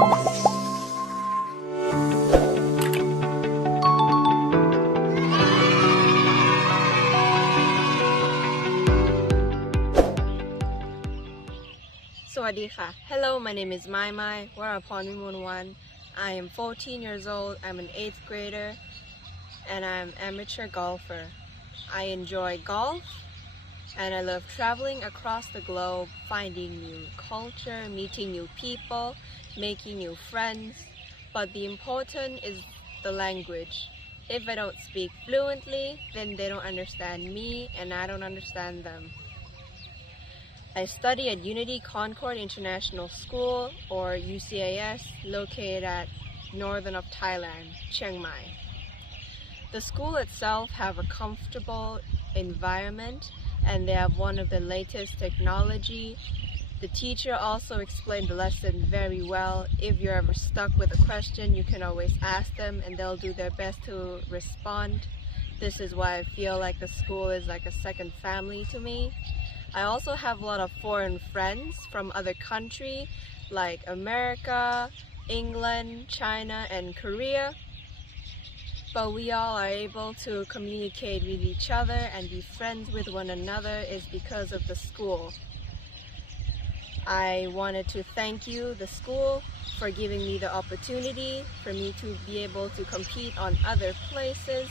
สวัสดีค่ะ Hello, my name is Mai Mai. Warapon Wimunwan. I am 14 years old. I'm an 8th grader and I'm an amateur golfer. I enjoy golf and I love traveling across the globe, finding new culture, meeting new people, making new friends. But the important is the language. If I don't speak fluently, then they don't understand me and I don't understand them. I study at Unity Concord International School, or UCIS, located at northern of Thailand, Chiang Mai. The school itself have a comfortable environment and they have one of the latest technology. The teacher also explained the lesson very well. If you're ever stuck with a question, you can always ask them and they'll do their best to respond. This is why I feel like the school is like a second family to me. I also have a lot of foreign friends from other countries like America, England, China, and Korea. But we all are able to communicate with each other and be friends with one another is because of the school. I wanted to thank you, the school, for giving me the opportunity for me to be able to compete on other places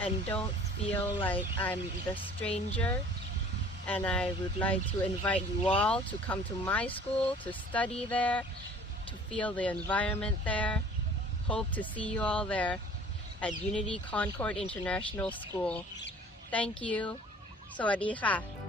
and don't feel like I'm the stranger. And I would like to invite you all to come to my school, to study there, to feel the environment there. Hope to see you all there at Unity Concord International School. Thank you. สวัสดีค่ะ